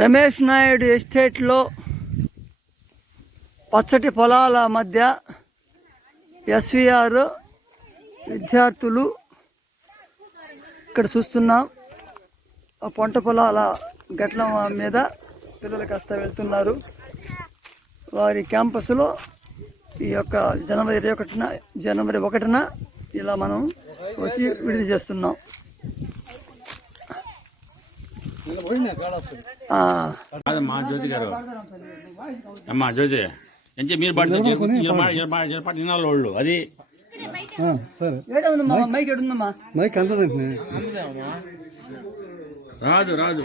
రమేష్ నాయుడు ఎస్టేట్లో పచ్చటి పొలాల మధ్య ఎస్విఆర్ విద్యార్థులు ఇక్కడ చూస్తున్నాం. ఆ పంట పొలాల గట్ల మీద పిల్లలు కాస్త వెళ్తున్నారు. వారి క్యాంపస్లో ఈ యొక్క జనవరి 1న ఇలా మనం వచ్చి విడుదల చేస్తున్నాం. జ్యోతి గారు అమ్మా జ్యోతి ఎంచి మీరు పాటు వాళ్ళు అది మైక్ ఎడుందమ్మా మైక్ అందదండి రాదు రాదు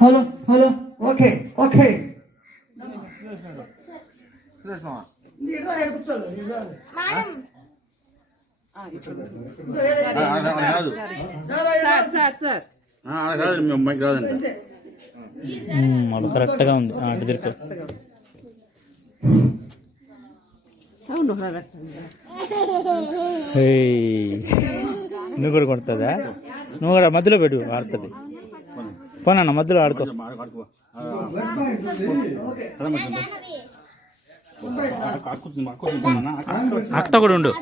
hello hello okay okay correct గా ఉంది అటు తిరుగు నువ్వు కూడా కొడుతుందా? నువ్వు కూడా మధ్యలో పెట్టు ఆడుతుంది. పోనా మధ్యలో ఆడుకో. అక్క కూడా ఉండు,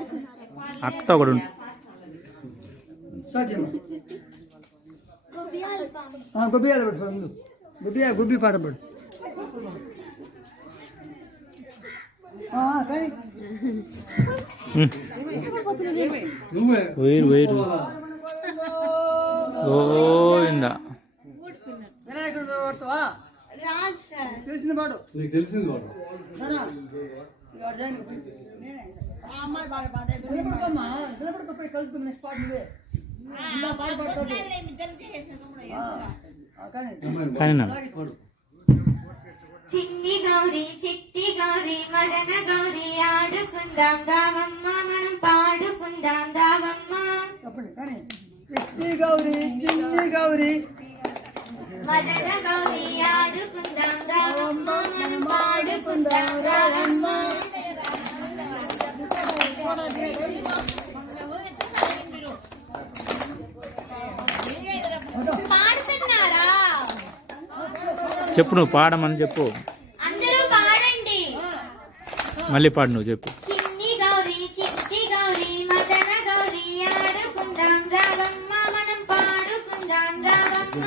అక్క కూడా ఉండు. గుబ్బి పాట పడు. వేరు వేరు ఓందా వినాయకుడు పడతావా? తెలిసింది పాడు, నీకు తెలిసింది పాడు. కలుపుకుని నెక్స్ట్ పాట నువ్వే పాట పడుతుంది. చిన్ని గౌరీ చిట్టి గౌరీ మదన గౌరీ ఆడుకుందాం దావమ్మ మనం పాడుకుందాం దావమ్మ. చెప్పండి కానీ చిట్టి గౌరీ చిన్ని గౌరీ మదన గౌరీ ఆడుకుందాం దావమ్మ మనం పాడుకుందాం దావమ్మ. పాడుతున్నారా? చెప్పు, నువ్వు పాడమని చెప్పు. అందరూ పాడండి. మళ్ళీ పాడు, నువ్వు చెప్పు. చిన్ని గౌరీ చిట్టి గౌరీ మదన గౌరీ ఆడుకుందాం రావమ్మ మనం పాడుకుందాం రావమ్మ.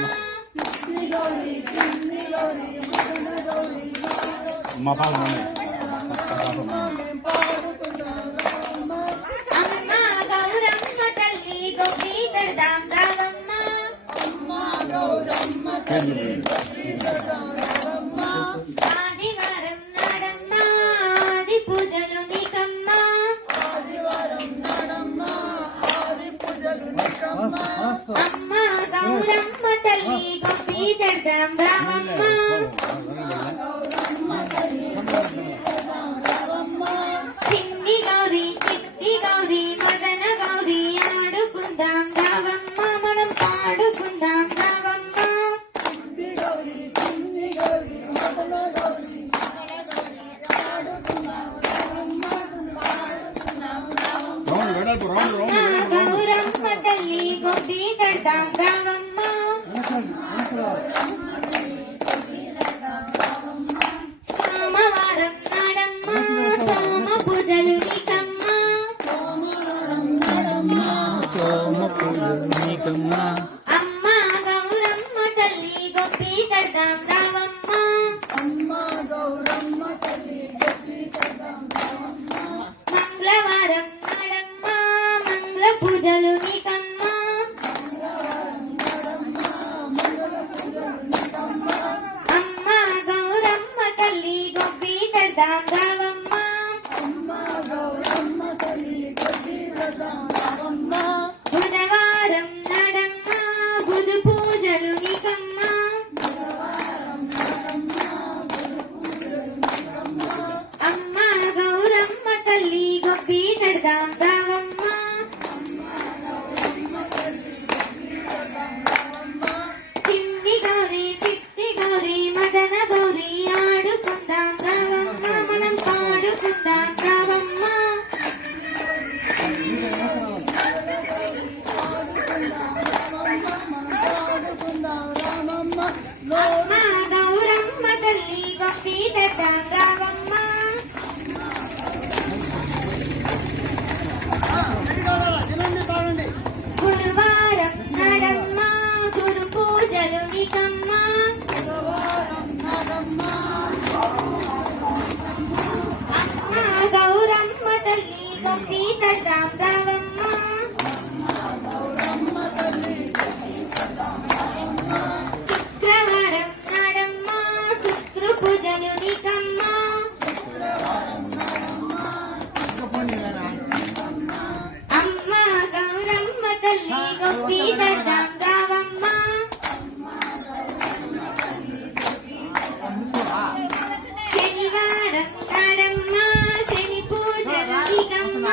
అమ్మ గౌరమ్మ తల్లి గొప్పి కడదాం రావమ్మ. ఆదివారం నాడమ్మ ఆది పూజలు నీకమ్మ. అమ్మ గౌరమ్మ తల్లి గొప్పి కడదాం రావమ్మ. చిన్ని గౌరీ చిట్టి గౌరీ మదన గౌరీ ఆడుకుందాం రావమ్మ మనం పాడుకుందాం రావమ్మ. గౌరమ్మ తల్లి గొప్పి కడదాం రావమ్మ. సోమవారం నాడమ్మ సోమ పూజలు నీకమ్మ. అమ్మ గౌరమ్మ తల్లి గొప్పి కడదాం రావమ్మ. మంగళవారం నాడమ్మ మంగళ పూజలు నీకమ్మ. అమ్మ గౌరమ్మ తల్లి గొప్పి కడదాం రావమ్మ. బుధవారం నాడమ్మ బుధ పూజలు నీకమ్మ. అమ్మ గౌరమ్మ తల్లి గొప్పి రావమ్మ గురువారం నడమ్మ గురు పూజలు నీకమ్మ అమ్మ గౌరమ్మ తల్లి గొప్పి రావమ్మ శుక్రవారం నడమ్మ శుక్ర పూజలు నీకమ్మ అమ్మ గౌరమ్మ తల్లి గొప్పి రావమ్మ శనివారం నడమ్మ శని పూజలు నీకమ్మ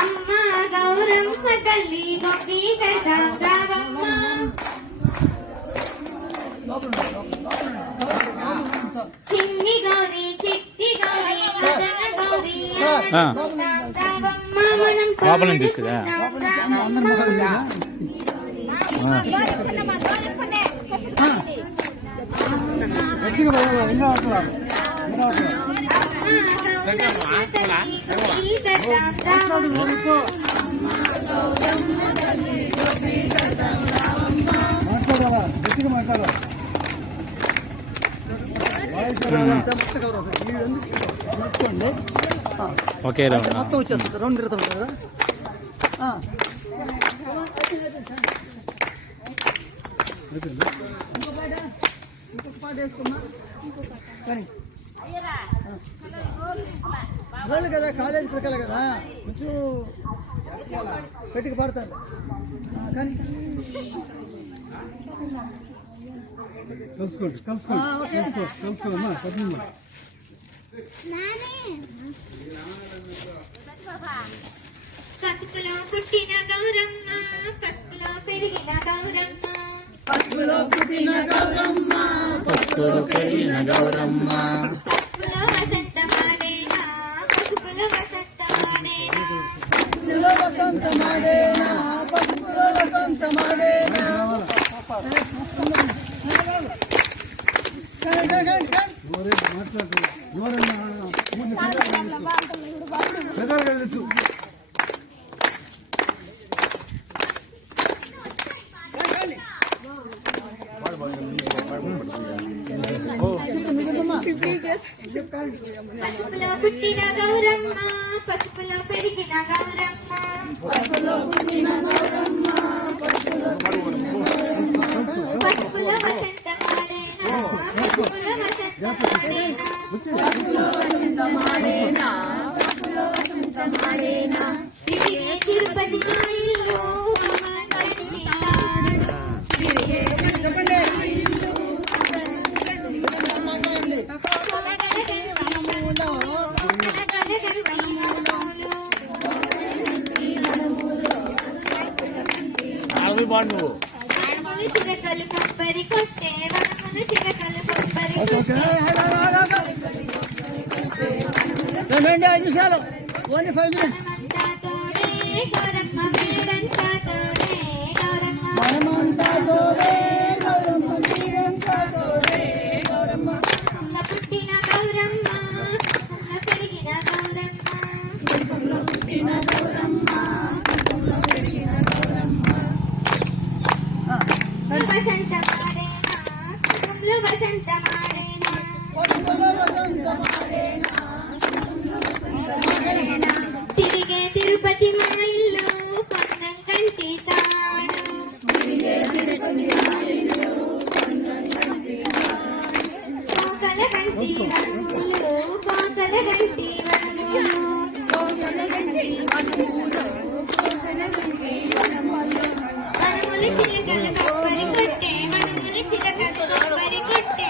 అమ్మ గౌరమ్మ తల్లి గొప్పి రావమ్మ చిన్ని గౌరీ చిట్టి గౌరీ మదన గౌరీ రావమ్మ మనం లోపల నుంచి తీసుకురా ఓకే మొత్తం వచ్చేస్తుంది రౌండ్ తిరుగుతుంది కదా ఇంకొక పాట వేసుకున్నా కానీ పిల్లలు కదా కాలేజీ పిల్లలు కదా కొంచెం పెట్టికి పడతాను కానీ కట్టుకులో పుట్టిన గౌరమ్మ కట్టుకులో పెరిగిన గౌరమ్మ పసుపులో పుట్టిన గౌరమ్మ పసుపులో పెరిగిన గౌరమ్మ పసుపులో వసంతమాడేనా పసుపులో వసంతమాడేనా పసుపులో వసంత మాడేనా పసుపులో వసంత మాడేనా పసుపులో పుట్టిన గౌరమ్మ పసుపులో పెరిగిన గౌరమ్మ పసుపులో వసంతమాడేనా పసుపులో వసంతమాడేనా తిరిగే తిరుపతి మా ఇల్లు చెప్పండి చిరకలు కొబ్బరి కొట్టే వనములు చిరకలు కొబ్బరి కొట్టే చెప్పండి 5 నిమిషాలు ఓన్లీ 5 minutes మనమంతా తోడే గౌరమ్మ మీరంతా తోడే గౌరమ్మ మనమంతా తోడే గౌరమ్మ మీరంతా తోడే గౌరమ్మ అమ్మ పుట్టిన గౌరమ్మ అమ్మ పెరిగిన గౌరమ్మ వసంత మాడేనా అమ్ములు వసంత మాడేనా తిరిగే తిరుపతి మా ఇల్లు కొండం కంటి తాడు కోకల కంటి వనములు కోకల కంటి వనములు వనములు చిలకలు కొబ్బరి కొట్టే వనములు చిలకలు కొబ్బరి కొట్టే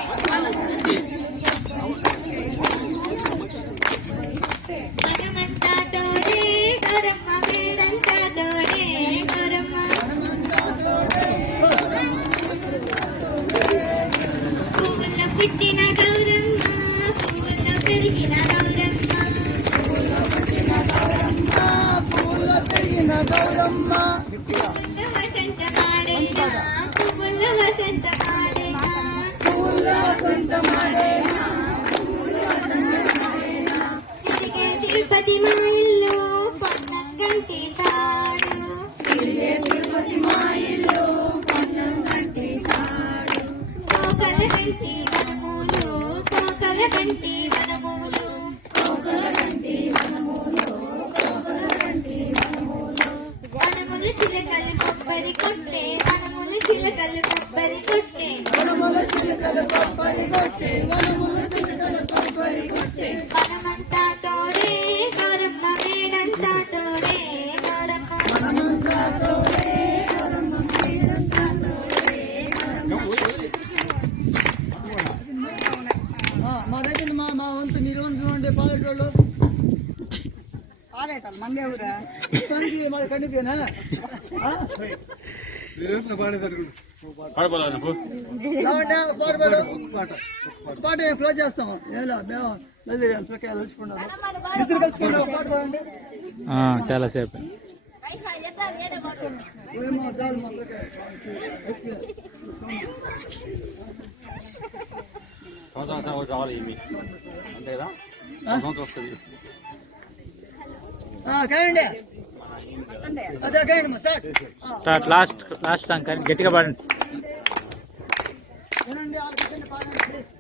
గౌరమ్మ వసంత పాడేనా పువ్వుల వసంత పాడేనా పువ్వుల వసంత మాడేనా తిరిగే తిరుపతి మా ఇల్లు పొన్నంగంటి తాడు తిరిగే తిరుపతి మా ఇల్లు పొన్నంగంటి తాడు కోకల కంటి వనములు కోకల కంటి వనములు కోకల కంటి వనములు కోకల కంటి వనములు వనములు చిలకలు కొబ్బరి కొట్టే వనములు చిలకలు కొబ్బరి కొట్టే వనముల చిలుకలు కొబ్బరి కొట్టే వనముల చిలుకలు కొబ్బరి కొట్టే వనమంతా తోడే గౌరమ్మ మేడంతా తోడే గౌరమ్మ మనమంతా తోడే గౌరమ్మ మేడంతా తోడే మాదైపోయింది మా వంతు మీరు చూడండి పాడేటోళ్ళు పాడేటారు మందే ఊరా మాది కండిపోయినా పాట క్లోజ్ చేస్తాము ఏలా మేము కలుసుకున్నారు ఇద్దరు కలుసుకున్నాం పాట పాడండి చాలాసేపు ఏమో చాలు అంతేదా వస్తుంది కాయండి అదే కాయండి స్టార్ట్ లాస్ట్ సాంగ్ కానీ గట్టిగా పాడండి వినండి ఆలోచించండి పాడండి ప్లీజ్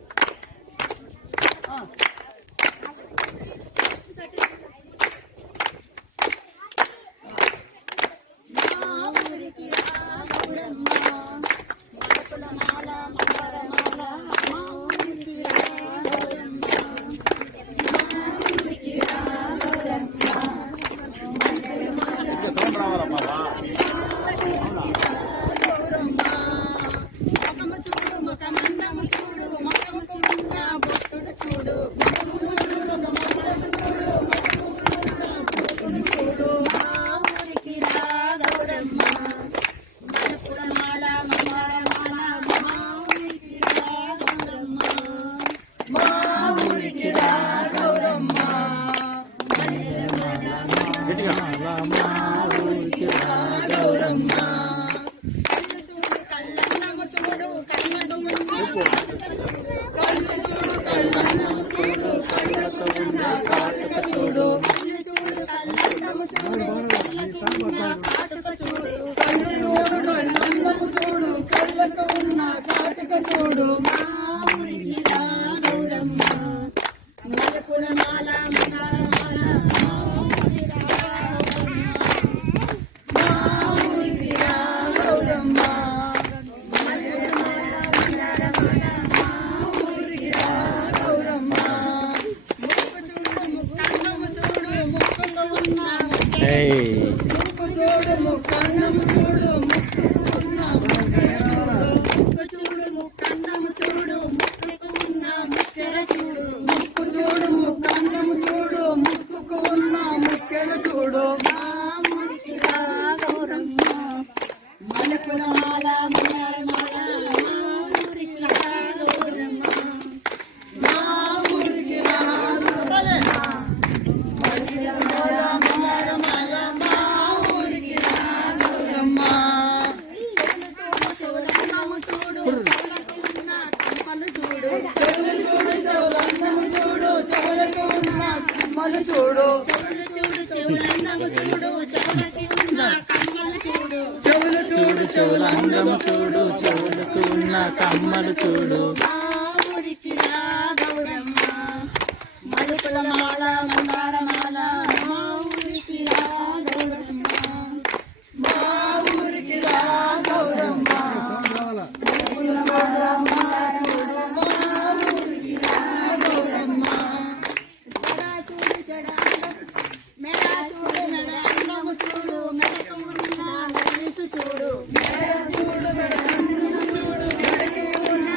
చెవుల అందము చూడు చెవులకు ఉన్న కమ్మలు చూడు మలుపుల మాల మందార మాల మా ఊరికి రా గౌరమ్మ మా ఊరికి రా గౌరమ్మ మలుపుల మాల మందార మాల మా ఊరికి రా గౌరమ్మ మెడ చూడు మెడ అందము చూడు మెడకు ఉన్న నలుసు చూడు మెడ చూడు మెడ అందము చూడు మెడకి ఉన్న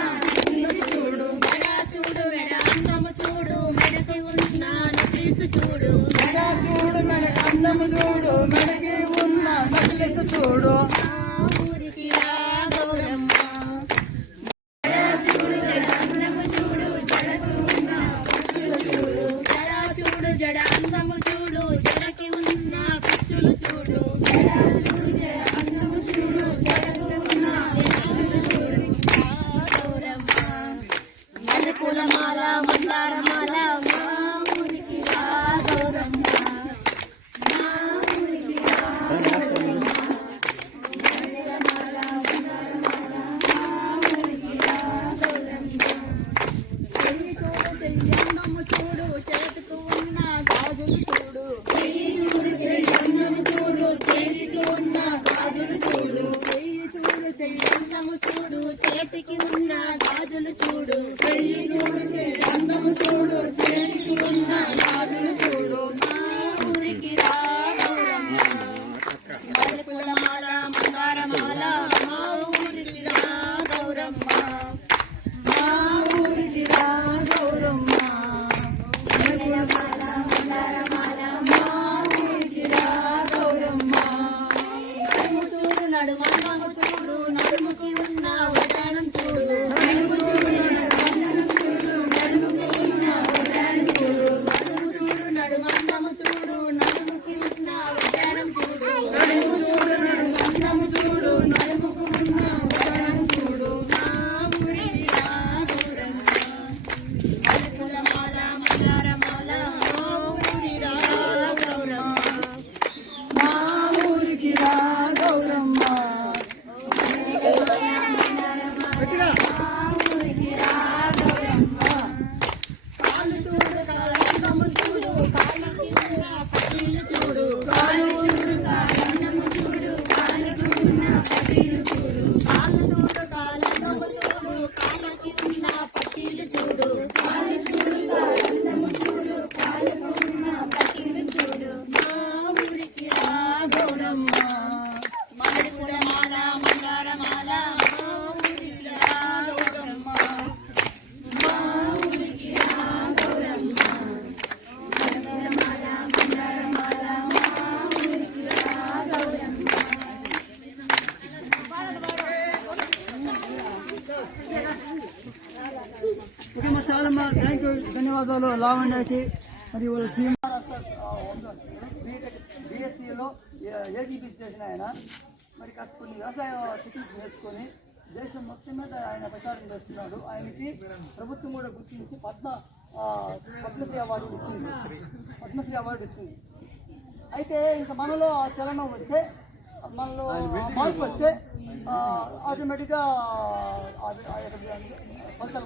గాజులు చూడు చెయ్యి చూడు చెయ్యి అందము చూడు చేతికి ఉన్న గాజులు చూడు చెయ్యి చూడు చెయ్యి అందము చూడు చేతికి ఉన్న గాజులు చూడు మా ఊరికి రా గౌరమ్మ మల్లెపూల మాల మందార మాల మా ఊరికి రా గౌరమ్మ మా ఊరికి రా గౌరమ్మ మల్లెపూల మాల మందార మాల మా ఊరికి రా గౌరమ్మ నడుము చూడు నడుమన్నము చూడు నడుముకి ఉన్న వడ్డాణం చూడు నడుము చూడు నడుమన్నము చూడు నడుముకి ఉన్న వడ్డాణం చూడు నడుము చూడు నడుమన్నము చూడు నడుముకి ఉన్న వడ్డాణం చూడు నడుము చూడు నడుమన్నము చూడు నడుముకి ఉన్న వడ్డాణం చూడు మా ఊరికి రా గౌరమ్మ మల్లెపూల మాల మందార మాల మా ఊరికి రా గౌరమ్మ మా ఊరికి రా గౌరమ్మ గట్టిగా ఊరికి రా గౌరమ్మ కాళ్ళు చూడు కాళ్ళన్నము చూడు కాళ్ళకి ఉన్న పట్టీలు చూడు కాళ్ళు చూడు కాళ్ళన్నము చూడు కాళ్ళకి ఉన్న పట్టీలు చూడు కాళ్ళు చూడు కాళ్ళన్నము చూడు కాళ్ళకి ఉన్న పట్టీలు చూడు కాళ్ళు చూడు కాళ్ళన్నము చూడు కాళ్ళకి ఉన్న పట్టీలు చూడు మా ఊరికి రా గౌరమ్మ మల్లెపూల మాల మందార మాల మా ఊరికి రా గౌరమ్మ మా ఊరికి రా గౌరమ్మ మల్లెపూల మాల మందార మాల మా ఊరికి రా గౌరమ్మ ఓకే మా చాలా థ్యాంక్ యూ ధన్యవాదాలు లావణ్యకి మరి వాళ్ళ టీమ్ బిఎస్సిలో ఏజీబీ చేసిన ఆయన మరి కాస్త కొన్ని వ్యవసాయ టెక్నిక్స్ నేర్చుకొని దేశం మొత్తం మీద ఆయన ప్రచారం చేస్తున్నాడు. ఆయనకి ప్రభుత్వం కూడా గుర్తించి పద్మశ్రీ అవార్డు ఇచ్చింది. అయితే ఇంకా మనలో ఆ చలనం వస్తే మనలో ఆ మార్పు వస్తే ఆటోమేటిక్గా ఫలితాం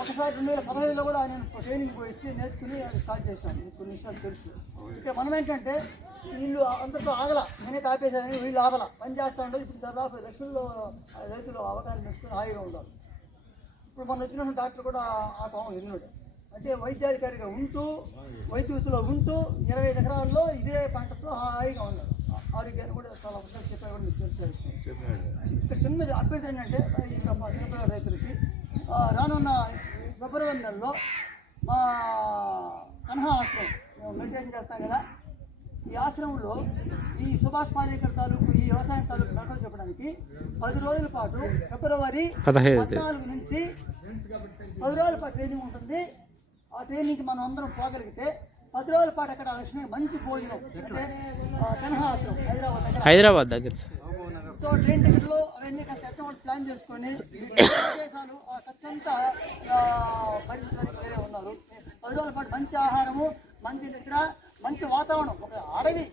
ఒకసారి 2015లో కూడా ఆయన ట్రైనింగ్ పోయి నేర్చుకుని స్టార్ట్ చేశాను. కొన్ని విషయాలు తెలుసు. ఇక్కడ మనం ఏంటంటే వీళ్ళు అందరితో ఆగల, నేనైతే ఆపేశానని వీళ్ళు ఆగల పని చేస్తూ ఉంటారు. ఇప్పుడు దాదాపు లక్షల్లో రైతులు అవగాహన చేసుకుని హాయిగా ఉండాలి. ఇప్పుడు మన వచ్చిన డాక్టర్ కూడా ఆ కోణం ఎదిగినాడు. అంటే వైద్యాధికారిగా ఉంటూ వైద్య వృత్తిలో ఉంటూ 25 ఎకరాల్లో ఇదే పంటతో హాయిగా ఉన్నారు. ఆరోగ్యాన్ని కూడా చాలా అవసరం చెప్పారు కూడా మీకు తెలుసు. ఇక్కడ చిన్నది అభ్యర్థి ఏంటంటే ఈ చిన్నపిల్లల రైతులకి రానున్న ఫిబ్రవరి నెలలో మా కన్హా ఆశ్రమం మేము మెయింటైన్ చేస్తాం కదా, ఈ ఆశ్రమంలో ఈ సుభాష్ పాలేకర్ తాలూకు ఈ వ్యవసాయం తాలూకు నడకలు చెప్పడానికి 10 రోజుల పాటు ఫిబ్రవరి 14 నుంచి 10 రోజుల పాటు ట్రైనింగ్ ఉంటుంది. ఆ ట్రైనింగ్కి మనం అందరం పోగలిగితే 10 రోజుల పాటు అక్కడ లక్ష్మి మంచి భోజనం అంటే కన్హా ఆశ్రమం హైదరాబాద్ దగ్గర. సో ట్రైన్ టికెట్లు అవన్నీ కాస్త ప్లాన్ చేసుకొని ప్రదేశాలు ఆ ఖర్చంతా భరించడానికి వేరే ఉన్నారు. 10 రోజుల పాటు మంచి ఆహారము, మంచి నిద్ర, మంచి వాతావరణం, ఒక అడవి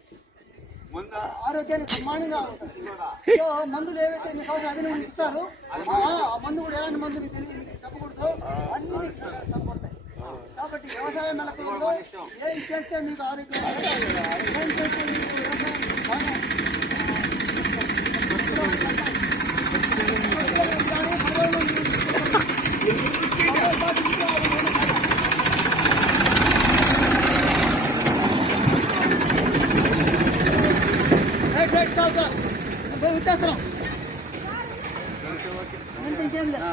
ఆరోగ్యానికి బ్రహ్మాండంగా అవుతుంది. సో మందులు ఏవైతే మీకు అవసరం అవి మీకు ఇస్తారు. ఆ మందు కూడా ఎలాంటి మందు మీకు తెలియదు, మీకు చెప్పకూడదు, అన్ని మీకు సరిపడతాయి. కాబట్టి వ్యవసాయ మెలకువలో ఏం చేస్తే మీకు ఆరోగ్యం, ఏం చేస్తే మీకు వచ్చేస్తున్నాం ఇంకేం లేదు.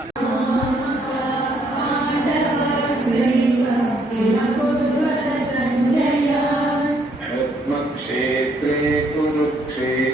క్షేత్రే కురుక్షేత్రే